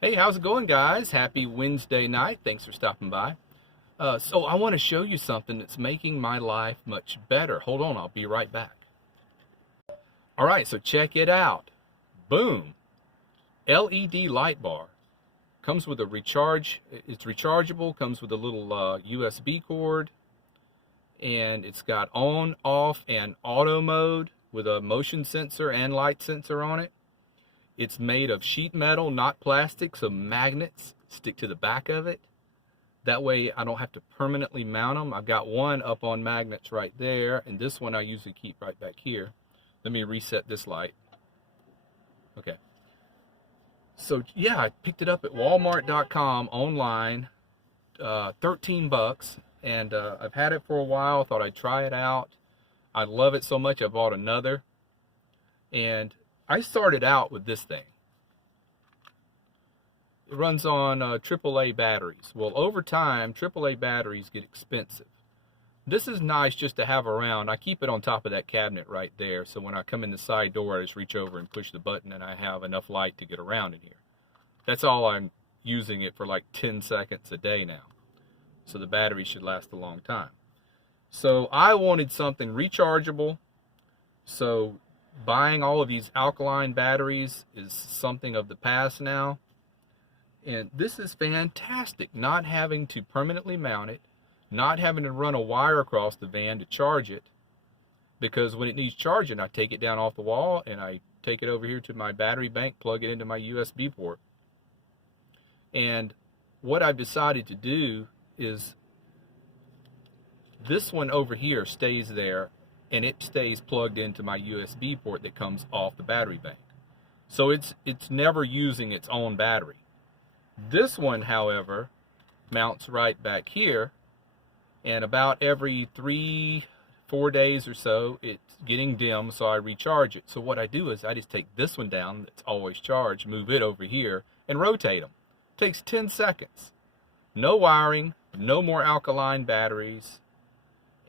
Hey, how's it going, guys? Happy Wednesday night. Thanks for stopping by. So I want to show you something that's making my life much better. Hold on, I'll be right back. All right, so check it out. Boom. LED light bar. Comes with a recharge. It's rechargeable, comes with a little USB cord, and it's got on, off, and auto mode with a motion sensor and light sensor on it. It's made of sheet metal, not plastic, so magnets stick to the back of it. That way I don't have to permanently mount them. I've got one up on magnets right there, and this one I usually keep right back here. Let me reset this light. Okay. So yeah, I picked it up at walmart.com online, 13 bucks, and I've had it for a while. Thought I'd try it out. I love it so much I bought another, and I started out with this thing. It runs on AAA batteries. Well, over time, AAA batteries get expensive. This is nice just to have around. I keep it on top of that cabinet right there, so when I come in the side door, I just reach over and push the button, and I have enough light to get around in here. That's all. I'm using it for like 10 seconds a day now, so the battery should last a long time. So I wanted something rechargeable, so buying all of these alkaline batteries is something of the past now. And this is fantastic, not having to permanently mount it, not having to run a wire across the van to charge it, because when it needs charging, I take it down off the wall and I take it over here to my battery bank, plug it into my USB port. And what I've decided to do is this one over here stays there, and it stays plugged into my USB port that comes off the battery bank. So it's never using its own battery. This one, however, mounts right back here, and about every 3-4 days or so, it's getting dim, so I recharge it. So what I do is I just take this one down that's always charged, move it over here, and rotate them. It takes 10 seconds. No wiring, no more alkaline batteries.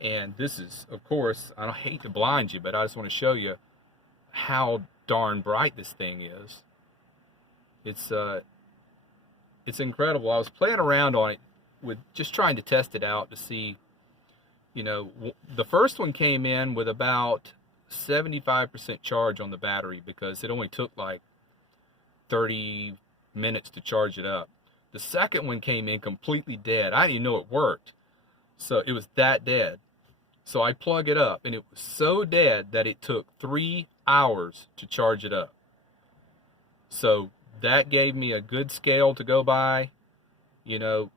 And this is, of course, I don't hate to blind you, but I just want to show you how darn bright this thing is. It's incredible. I was playing around on it with just trying to test it out to see, the first one came in with about 75% charge on the battery because it only took like 30 minutes to charge it up. The second one came in completely dead. I didn't even know it worked. So it was that dead. So I plug it up, and it was so dead that it took 3 hours to charge it up. So that gave me a good scale to go by. Don't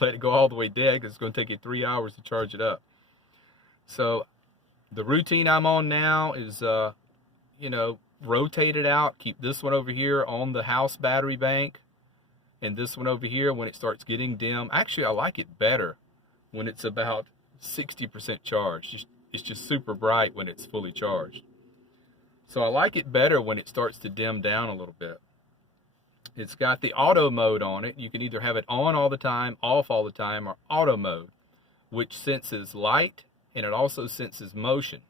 let it go all the way dead, because it's going to take you 3 hours to charge it up. So the routine I'm on now is, rotate it out. Keep this one over here on the house battery bank, and this one over here when it starts getting dim. Actually, I like it better when it's about 60% charged. It's just super bright when it's fully charged. So I like it better when it starts to dim down a little bit. It's got the auto mode on it. You can either have it on all the time, off all the time, or auto mode, which senses light, and it also senses motion.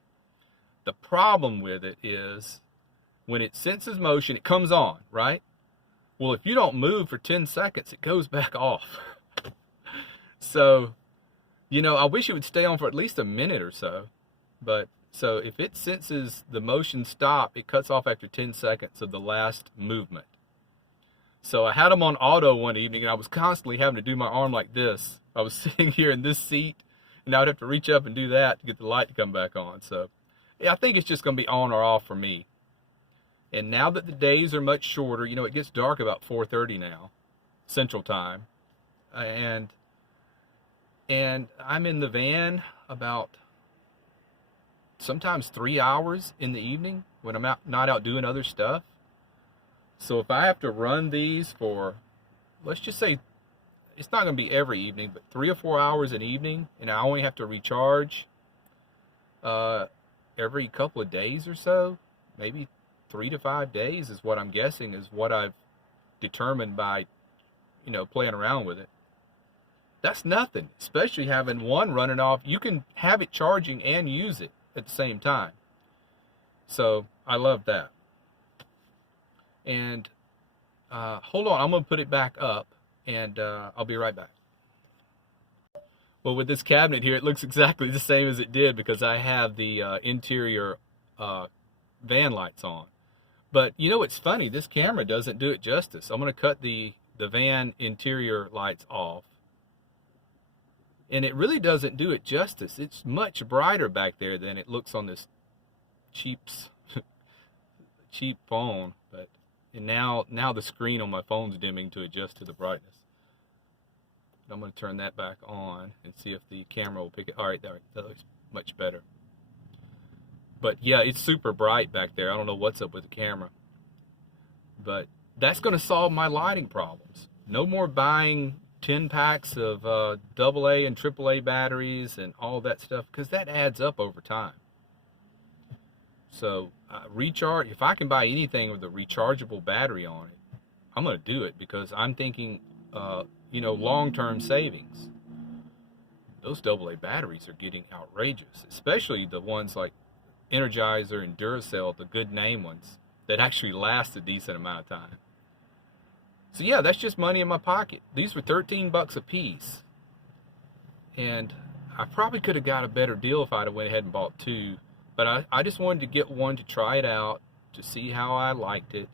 The problem with it is when it senses motion, it comes on, right? Well, if you don't move for 10 seconds, it goes back off. So, I wish it would stay on for at least a minute or so. But so if it senses the motion stop, it cuts off after 10 seconds of the last movement. So I had them on auto one evening, and I was constantly having to do my arm like this. I was sitting here in this seat, and I would have to reach up and do that to get the light to come back on. So yeah, I think it's just going to be on or off for me. And now that the days are much shorter, it gets dark about 4:30 now, Central Time. And I'm in the van about sometimes 3 hours in the evening when I'm not out doing other stuff. So if I have to run these for, let's just say, it's not going to be every evening, but 3 or 4 hours an evening, and I only have to recharge every couple of days or so, maybe 3 to 5 days is what I'm guessing, is what I've determined by, playing around with it. That's nothing, especially having one running off. You can have it charging and use it at the same time. So I love that. And hold on, I'm going to put it back up, and I'll be right back. Well, with this cabinet here, it looks exactly the same as it did because I have the interior van lights on. But you know what's funny? This camera doesn't do it justice. I'm going to cut the van interior lights off. And it really doesn't do it justice. It's much brighter back there than it looks on this cheap phone. But and now the screen on my phone's dimming to adjust to the brightness. I'm going to turn that back on and see if the camera will pick it. All right, that looks much better. But yeah, it's super bright back there. I don't know what's up with the camera. But that's going to solve my lighting problems. No more buying 10 packs of AA and AAA batteries and all that stuff, because that adds up over time. So recharge, if I can buy anything with a rechargeable battery on it, I'm going to do it, because I'm thinking, you know, long-term savings. Those AA batteries are getting outrageous, especially the ones like Energizer and Duracell, the good name ones that actually last a decent amount of time. So yeah, that's just money in my pocket. These were 13 bucks a piece. And I probably could have got a better deal if I'd have went ahead and bought two. But I just wanted to get one to try it out, to see how I liked it.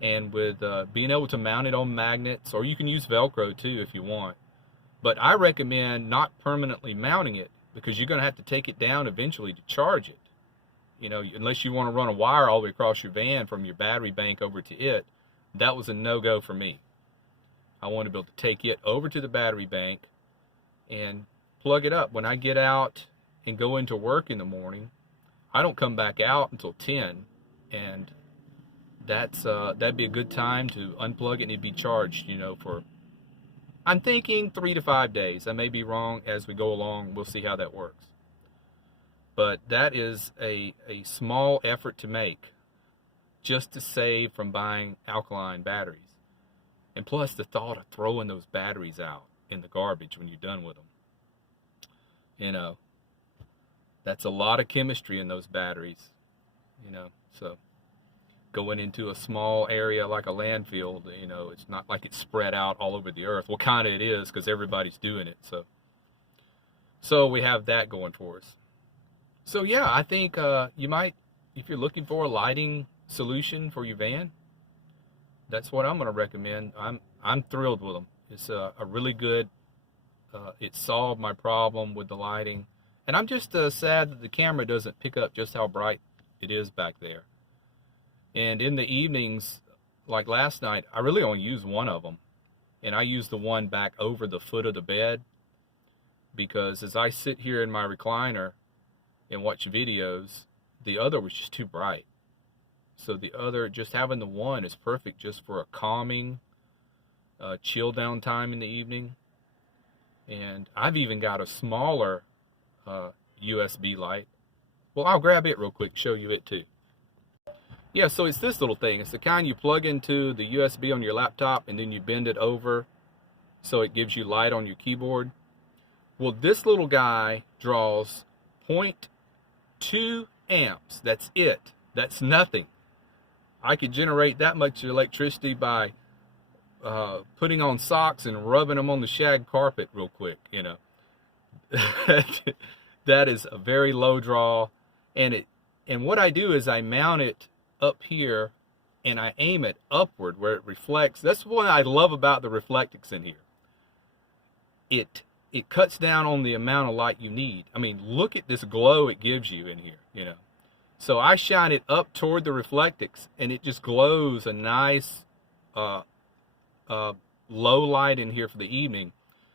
And with being able to mount it on magnets, or you can use Velcro too if you want. But I recommend not permanently mounting it, because you're going to have to take it down eventually to charge it. You know, unless you want to run a wire all the way across your van from your battery bank over to it. That was a no-go for me. I want to be able to take it over to the battery bank and plug it up. When I get out and go into work in the morning, I don't come back out until 10, and that'd be a good time to unplug it and it'd be charged, you know, for, I'm thinking 3 to 5 days. I may be wrong as we go along. We'll see how that works. But that is a small effort to make, just to save from buying alkaline batteries. And plus the thought of throwing those batteries out in the garbage when you're done with them. You know, that's a lot of chemistry in those batteries, you know. So going into a small area like a landfill, you know, it's not like it's spread out all over the earth. Well, kind of it is, because everybody's doing it. So we have that going for us. So yeah, I think you might, if you're looking for a lighting solution for your van, that's what I'm going to recommend. I'm thrilled with them. It's a really good, it solved my problem with the lighting. And I'm just sad that the camera doesn't pick up just how bright it is back there. And in the evenings, like last night, I really only used one of them. And I used the one back over the foot of the bed, because as I sit here in my recliner and watch videos, the other was just too bright. So the other, just having the one is perfect just for a calming, chill down time in the evening. And I've even got a smaller USB light. Well, I'll grab it real quick, show you it too. Yeah, so it's this little thing. It's the kind you plug into the USB on your laptop and then you bend it over so it gives you light on your keyboard. Well, this little guy draws 0.2 amps. That's it. That's nothing. I could generate that much electricity by putting on socks and rubbing them on the shag carpet real quick, you know. That is a very low draw. And what I do is I mount it up here and I aim it upward where it reflects. That's what I love about the Reflectix in here. It cuts down on the amount of light you need. I mean, look at this glow it gives you in here, you know. So I shine it up toward the Reflectix and it just glows a nice low light in here for the evening.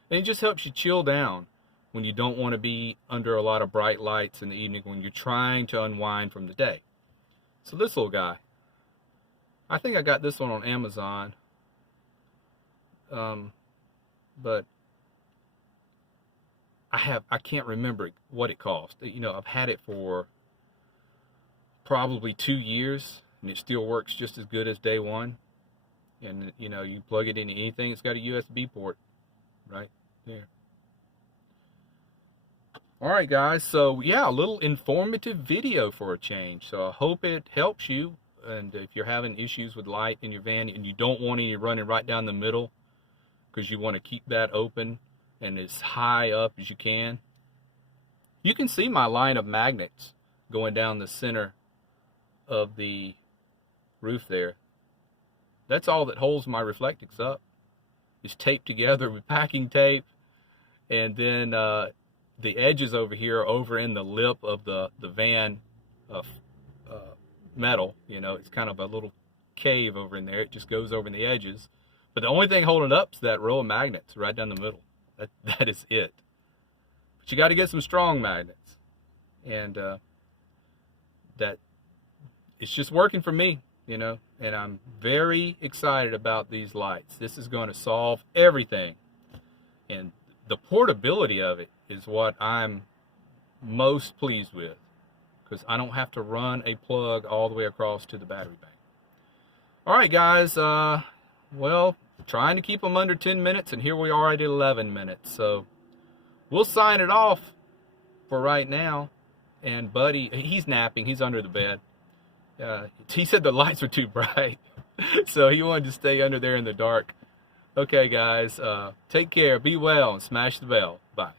And it just helps you chill down when you don't want to be under a lot of bright lights in the evening when you're trying to unwind from the day. So this little guy, I think I got this one on Amazon, but I can't remember what it cost. You know, I've had it for probably 2 years and it still works just as good as day one. And you know, you plug it into anything, it's got a USB port right there. Alright guys, so yeah, a little informative video for a change. So I hope it helps you. and if you're having issues with light in your van and you don't want any running right down the middle because you want to keep that open and as high up as you can see my line of magnets going down the center of the roof there. That's all that holds my Reflectix up. It's taped together with packing tape, and then the edges over here are over in the lip of the van metal. You know, it's kind of a little cave over in there. It just goes over in the edges. But the only thing holding it up is that row of magnets right down the middle. That is it. But you got to get some strong magnets. And that it's just working for me, you know. And I'm very excited about these lights. This is going to solve everything. And the portability of it is what I'm most pleased with, because I don't have to run a plug all the way across to the battery bank. All right, guys. Well, trying to keep them under 10 minutes, and here we are at 11 minutes. So we'll sign it off for right now. And Buddy, he's napping. He's under the bed. He said the lights were too bright, so he wanted to stay under there in the dark. Okay, guys. Take care. Be well, and smash the bell. Bye.